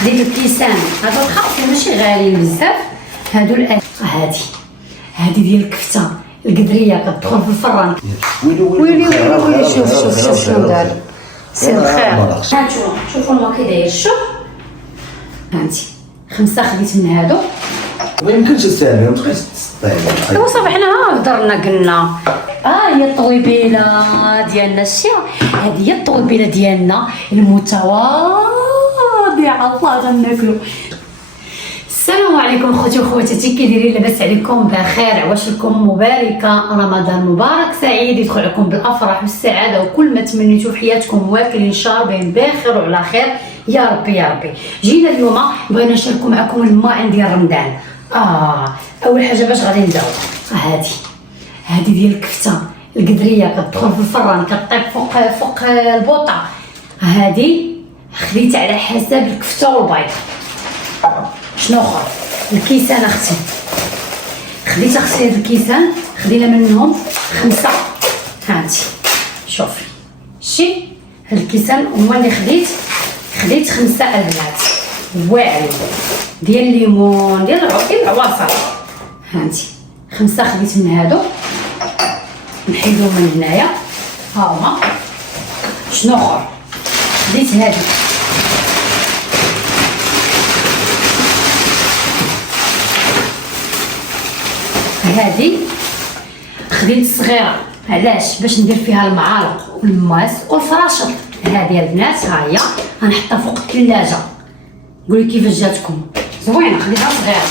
خديت الكيسان هادو رخاصين ماشي غاليين بزاف. هادو هادي ديال الكفته القدريه كتدخل في الفران. ويلي شوف شنو دار سير الخير. هانتوما شوفوا ما كي داير. شوف هانتي 5 خديت من هادو. ما يمكنش تستاهل ما تبقاش تستاهل. ايوا صافي حنا هضرنا قلنا هي الطويبيله ديالنا الشيا. هذه هي الطويبيله ديالنا المتواضعه الله غناكلو. السلام عليكم خوتي وخواتاتي، كي دايرين؟ لاباس عليكم؟ بخير، عواشركم مباركه، رمضان مبارك سعيد، يدخل عليكم بالافراح والسعاده وكل ما تمنيتو في حياتكم واكلين شاربين بخير وعلى خير يا ربي يا ربي. جينا اليوم بغينا نشاركوا معكم الماء ديال رمضان. اول حاجه باش غادي نبداو هذه ديال الكفته القدريه كتدخل في الفران كطيب فوق البوطه. هذه خديتها على حسب الكفته والبيض. شنو اخر الكيسان اختي خديت اختي هاد الكيسان خدينا منهم 5. هانتي شوفي شي هاد الكيسان هما اللي خديت 5 البنات واعرين ديال الليمون ديال العواصر. هانتي 5 خديت من هادو نحيدهم من هنايا. ها هما. شنو اخر خديت هادي خديت صغيره. علاش؟ باش ندير فيها المعالق والماس والفراشط. هذه البنات ها هي غنحطها فوق الثلاجه. قولي كيفاش جاتكم؟ زوينه. خديتها صغيره.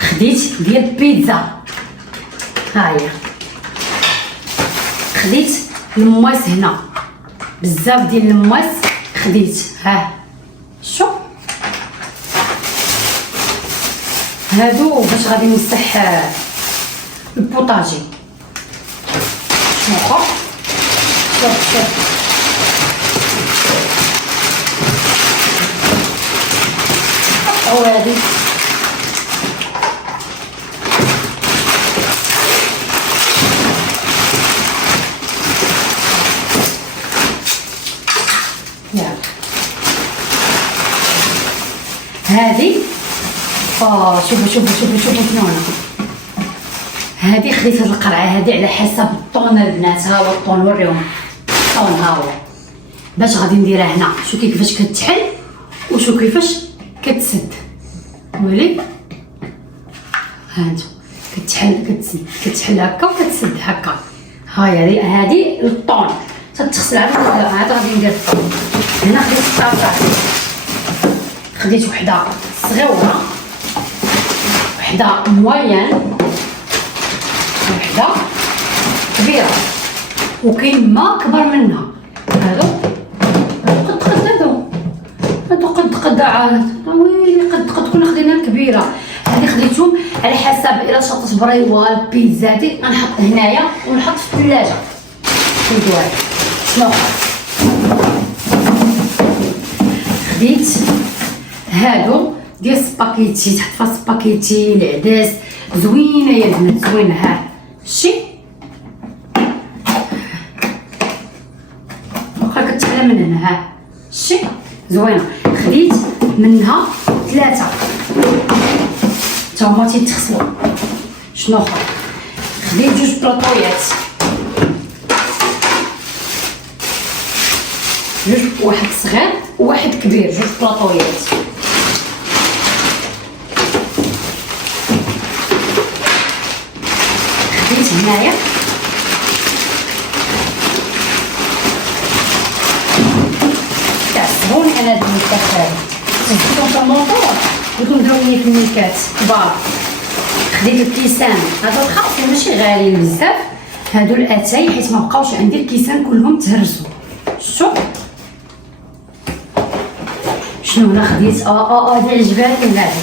خديت ديال البيتزا. ها هي خديت الماس هنا بزاف ديال الماس خديت. شوف هادو باش غادي نمسح البوطاجي. شنو اخر؟ شوف هادي هادي شوفوا شنو هنا. هادي خديت هاد القرعه هادي على حسب الطون البنات. ها هو الطون، نوريهم الطون. ها هو باش غادي نديرها هنا. شوفي كيفاش كتحل وشوفي كيفاش كتسد. ويلي هانتو كتحل هكا وكتسد هكا. هاي هادي الطون تتغسل عاد غادي ندير الطون. هنا خديت الطابعه. خديت وحده صغيره وحده موين وحده كبيره وكاين ما كبر منها. هادو قد عاد ويلي قد كنا خدينا الكبيره. هذه خديتهم على حسب الا شطت بريوه البيتزاتي غنحط هنايا ونحط في الثلاجه. فهمتوا؟ شنو خديت هادو ديال سباكيتي. تحط فيها سباكيتي العدس زوينه يا البنات زوينه. ها شتي بقا كتحلى من هنا. ها شتي زوينه. خديت منها 3 تا هما تيتغسلوا. شنو اخر خديت 2 بلاطويات. واحد صغير وواحد كبير. 2 بلاطويات. خديت هنايا تعصبوني انا هاد المكات تزيدو في الموطور وتنديروني في الميكات كبار. خديت الكيسان هادو رخاصين ماشي غاليين بزاف. هادو الاتاي حيت ما بقاوش عندي الكيسان كلهم تهرسوا. شوف شنو هنا خديت ديال الجبال هادي.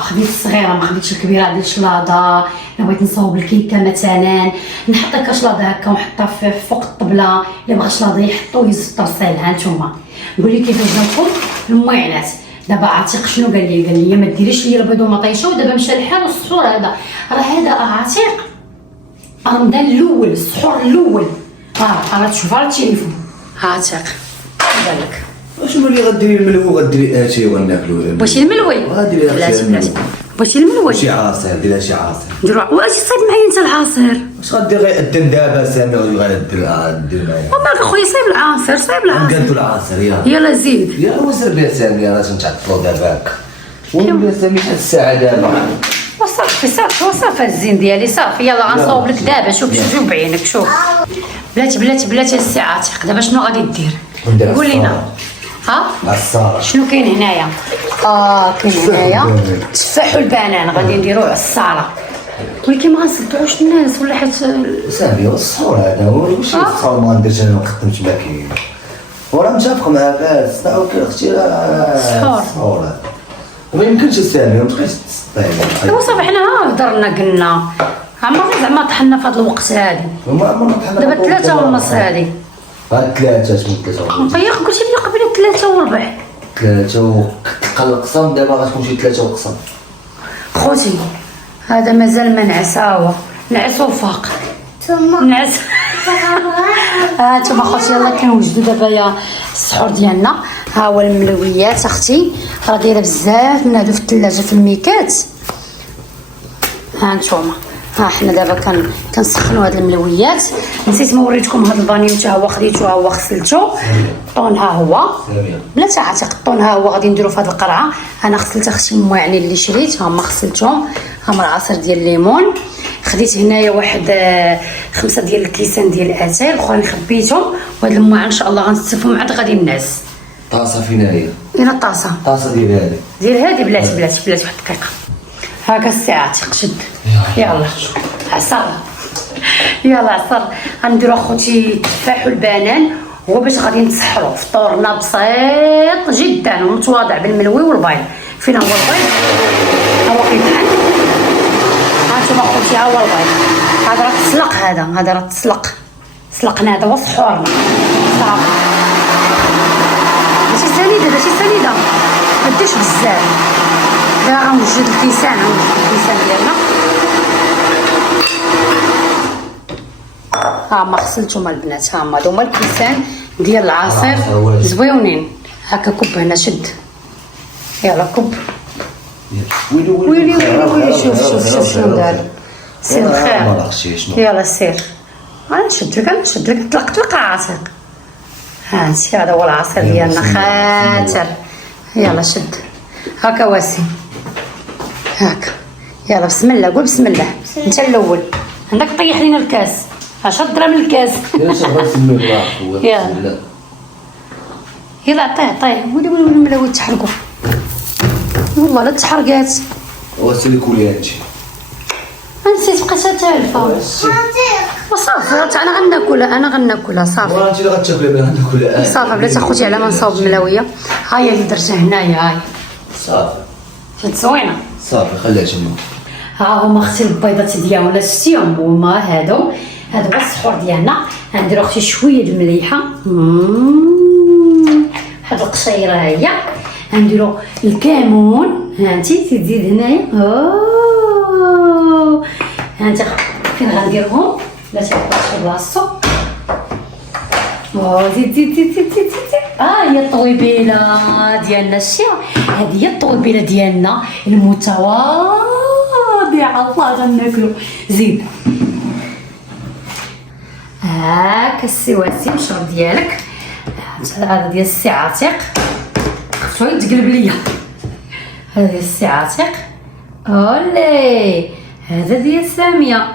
خديت الصغيره ما خديتش الكبيره ديال الشلاضه. الا بغيت نصاوب الكيكه مثلا نحط هكا شلاضه هكا ونحطها فوق الطبله. الا بغى شلاضه يحطو يزز الطرسيل. ها نتوما قولي كيفاش جاكم الموينات. دابا عتيق شنو قال لي ما ديريش ليا البيض ومطيشه. ودابا مشى الحال والسحور هذا هذا عتيق رمضان الاول السحور الاول. راه تشوف على التليفون. عتيق بالك شنو اللي غديري الملو غديري اتاي وناكلو؟ بغيتي الملوي؟ غاديري بلاتي بلاتي. بغيتي الملوي؟ شي عصير، ديري شي عصير. نديرو واش صايب معايا انت العصير؟ واش غدير غيأذن دابا سامي غيدير معايا؟ ومالك اخويا صايب العصير صايب العصير. نقادو العصير يلا. يلا زيد. يا وزر بها سامي راه تنتعطلو دابا هكا. وين سامي شحال الساعة دابا؟ وصافي الزين ديالي صافي. يلا غنصاوب لك دابا. شوف بعينك شوف. بلاتي الساعة عتيق. دابا شنو غادي دير؟ قول لينا. ها؟ عصارة. شنو كاين هنايا؟ كاين هنايا التفاح والبنان غادي نديروه عصارة. ولكن ما غنصدعوش الناس ولا حيت سامي والصحور هذا واش الصحور ما نديرش انا نقدم تماكين. وراه متفق مع باس ولكن اختي راه الصحور وما يمكنش سامي ما تبقايش تسطيني. ايوا صافي حنا هضرنا قلنا عمرنا زعما طحنا في هذا الوقت هادي. دابا 3:30 هادي. ها 3 شنو 3 طيب قلتي لي قبيله 3:15. 3 وتلقى القسم دابا غتكون شي 3 وقسم. خوتي هذا مازال ما نعس. نعس وفاق نعس. انتما خوتي يلا كنوجدوا دابا يا السحور ديالنا. ها هو الملويات اختي راه دايره بزاف من هادو في الثلاجه في الميكات. ها انتما حنا دابا كنسخنوا هاد الملويات. نسيت ما وريتكم هاد البانيو حتى هو خديتو ها هو غسلتو. الطون ها هو بلا تعاتق. الطون ها هو غادي نديرو في هاد القرعه. انا غسلت اختي يعني اللي شريت هما غسلتهم. ها هما العصير ديال الليمون. خديت هنايا واحد 5 ديال الكيسان ديال الاتاي الاخرين خبيتهم. وهاد الماعن ان شاء الله غنستفهم عاد غادي نعس. طاسه فين هي؟ هنا الطاسه ديال هادي بلاتي واحد الدقيقه. هاكا الساعه تقشد. يلا عصر. يلا عصر. غنديرو اخوتي التفاح والبنان هو باش غادي نسحرو فطورنا بسيط جدا ومتواضع بالملوي والبيض. فين هو البيض؟ ها هو كيطحن. هانتوما اخوتي ها هو البيض. هذا راه تسلق. هذا راه تسلق. سلقنا هذا هو سحورنا صافي. ماشي سنيده ما ديرش بزاف. دابا غنوجد الكيسان ديالنا. ما غسلتهم البنات. هما هما الكيسان ديال العصير زويونين. هكا كب هنا شد. يلا كب. ويلي شوف شنو دار. سير الخير. يلا سير. نشد لك طلق عاتق. هانتي هذا هو العصير ديالنا خاطر. يلا شد هكا واسي هكا. يلا بسم الله. قول بسم الله انت الاول. عندك طيح لينا الكاس. شد من الكاس. يلا عطيه. ويلي ملاوي تحرقوا والله لا تحرقات. واسيلي كولي هادشي. نسيت بقيت تالفه وصافي. انا غناكلها صافي. انت اللي غتاكلي بها ناكلها صافي بلاتي اخوتي على ما نصاوب الملاويه. ها هي اللي درتها هنايا. هاي صافي شد زوينه صافي خليها تما. ها هما اختي البيضات ديالنا شتيهم هما هادو. هذا هو السحور ديالنا. غنديرو اختي شويه د المليحه. هاد القشيره هي. غنديرو الكمون. هانتي تزيد هنايا. هانتي فين غنديرهم لا تبقاش في بلاصتو. زيد. هي الطويبيله ديالنا. شتيها هذه هي الطويبيله ديالنا المتواضعه. الله غناكلو. زيد هاكا السواسي مشرب ديالك. هذا ديال السي عتيق. شويه تقلب ليا. هذا ديال السي عتيق. هذا ديال ساميه.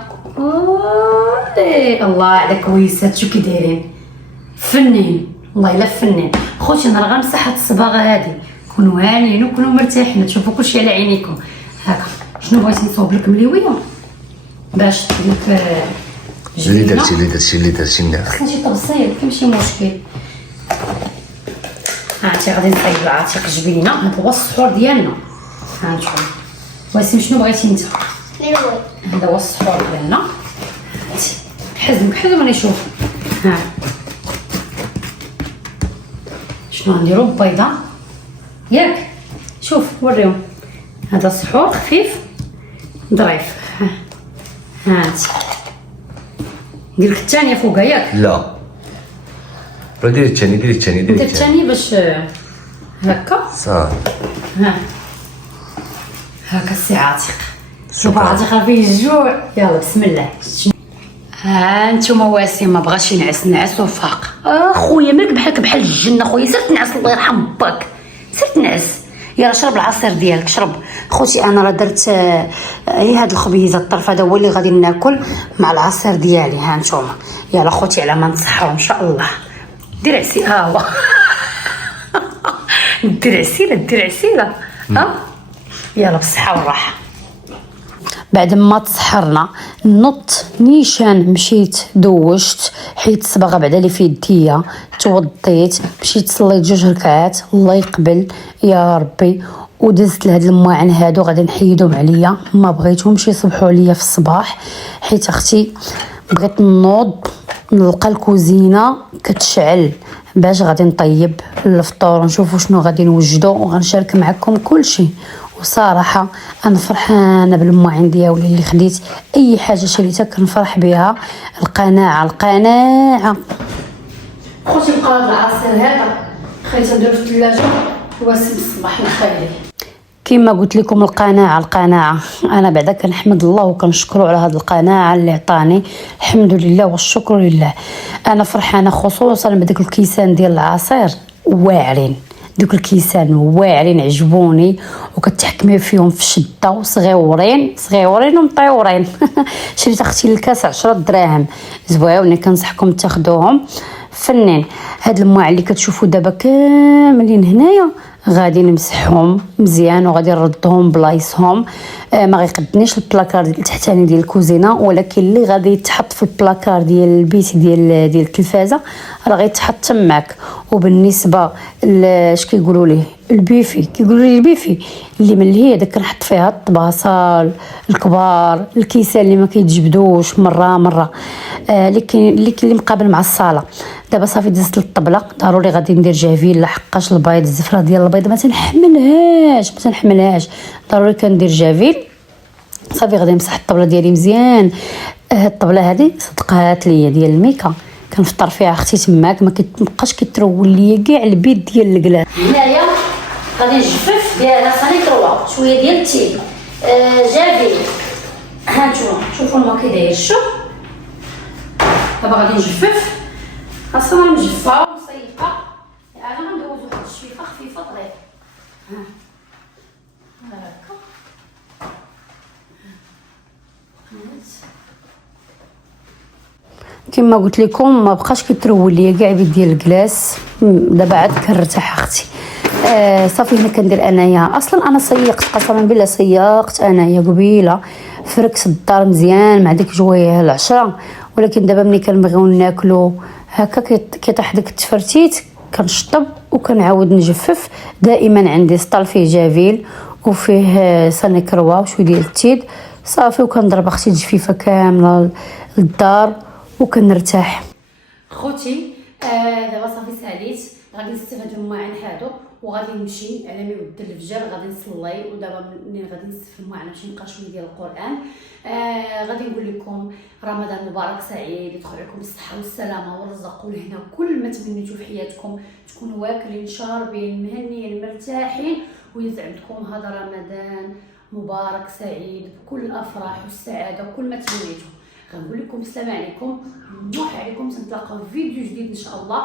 الله على كويسات. شو كي دايرين فنين والله الا فنين. خوتي انا راه غنمسح هاد الصباغه هادي. كونوا هانيين وكونوا مرتاحين. تشوفوا كلشي على عينيكم. هكا شنو بغيتي نصاوب لك مليويه باش تدير اللي درتي ماشي طبسيل كيمشي مشكل. هانتي غادي نطيب العتيق جبينه. هذا هو السحور ديالنا. هانتوما واسم شنو بغيتي انت؟ هذا هو السحور ديالنا. حزم راني نشوف. شنو نديرو بيضه ياك. شوف وريهم. هذا السحور خفيف ظريف. هانتي ندير لك الثانيه فوقها ياك. لا ديري الثاني ديري الثاني انت ديري الثاني الثاني باش هكا. صافي. ها هكا السي عاتق. شوف عاتق راه فيه الجوع. يلا بسم الله. ها نتوما واسي ما بغاش ينعس وفاق. خويا مالك بحالك بحال الجنه خويا، سير تنعس الله يرحم باك، سير تنعس. يلا شرب العصير ديالك شرب. خوتي انا راه درت هاد الخبيزه الطرف هذا هو اللي غادي ناكل مع العصير ديالي. ها نتوما يلا خوتي على ما نصحوا ان شاء الله. دير عسير ها هو. دير عسيره ها. يلا بالصحه والراحه. بعد ما تسحرنا نط نيشان مشيت دوشت حيت الصباغه بعدا لي في يديا، توضيت مشيت صليت 2 ركعات الله يقبل يا ربي، ودزت لهاد المواعن هادو غادي نحيدهم عليا، ما بغيتهمش يصبحوا عليا في الصباح حيت اختي بغيت نوض نلقى الكوزينه كتشعل باش غادي نطيب الفطور ونشوفوا شنو غادي نوجدوا وغنشارك معكم كلشي. وصراحه انا فرحانه بالمواعن ديالي اللي خديت، اي حاجه شريتها كنفرح بها. القناعه خوتي بقى هذا العصير هذا خليته نديرو في الثلاجه واسم الصباح نخليه. كما قلت لكم القناعه انا بعدا كنحمد الله وكنشكرو على هذه القناعه اللي عطاني، الحمد لله والشكر لله. انا فرحانه خصوصا بداك الكيسان ديال العصير واعرين، دوك الكيسان واعرين عجبوني وكتحكمي فيهم في الشده وصغيورين ومطيورين. شريت اختي الكاس 10 دراهم زويونين، كنصحكم تاخذوهم فنين. هاد المواعن اللي كتشوفوا دابا كاملين هنايا غادي نمسحهم مزيان وغادي نردهم بلايصهم. ما غيقدنيش البلاكار التحتاني ديال الكوزينه، ولكن اللي غادي يتحط في البلاكار ديال البيت ديال التلفازه راه غيتحط تماك. وبالنسبه اش كيقولوا ليه البيفي، كيقولوا لي البيفي اللي من هي داك كنحط فيها الطباصال الكبار، الكيسان اللي ما كيتجبدوش مره لكن اللي مقابل مع الصاله. دابا صافي دزت للطبله، ضروري غادي ندير جافيل لحقاش البيض الزفره ديال البيض ما تنحملهاش ضروري كندير جافيل. صافي غادي نمسح الطبله ديالي مزيان. الطبله هذه صدقات ليا ديال الميكا، كنفطر فيها اختي تماك، ما كتبقاش كترول ليا كاع البيت ديال الكلاص. هنايا غادي نجفف ديالها سانيتروا شويه ديال التيل جافيل. ها نتوما شوفوا الماء كي داير. شوف دابا غادي نجفف، خاصنا مجفه ومصيفه. انا غندوز واحد الشويفه خفيفه طريف. هكا كما قلت لكم ما بقاش كيترول ليا كاع البيت ديال الكلاص. دابا عاد كنرتاح اختي. صافي هنا كندير انايا، اصلا انا سيقت قسما بالله سيقت انايا قبيله، فركت الدار مزيان مع ديك جويه العشره. ولكن دابا ملي كنبغيو ناكلو هكا كيطيح داك التفرتيت كنشطب وكنعاود نجفف. دائما عندي سطال فيه جافيل وفيه سانيكروا وشويه ديال التيد صافي، وكنضرب اختي الجفيفه كامله للدار وكنرتاح. خوتي دابا صافي ساليت، غادي نستافد المواعن هادو وغادي نمشي على ما يود الفجر غادي نصلي. ودابا منين غادي نستافد المواعن نمشي نقرا شويه ديال القران. غادي نقول لكم رمضان مبارك سعيد، يدخل عليكم بالصحه والسلامه والرزق والهنا، كل ما تمنيتوا في حياتكم تكونوا واكلين شاربين مهنيين مرتاحين، ويزيد عندكم هذا رمضان مبارك سعيد بكل الافراح والسعاده وكل ما تمنيتوا. غنقول لكم السلام عليكم، نوح عليكم، تنتلاقاو في فيديو جديد ان شاء الله.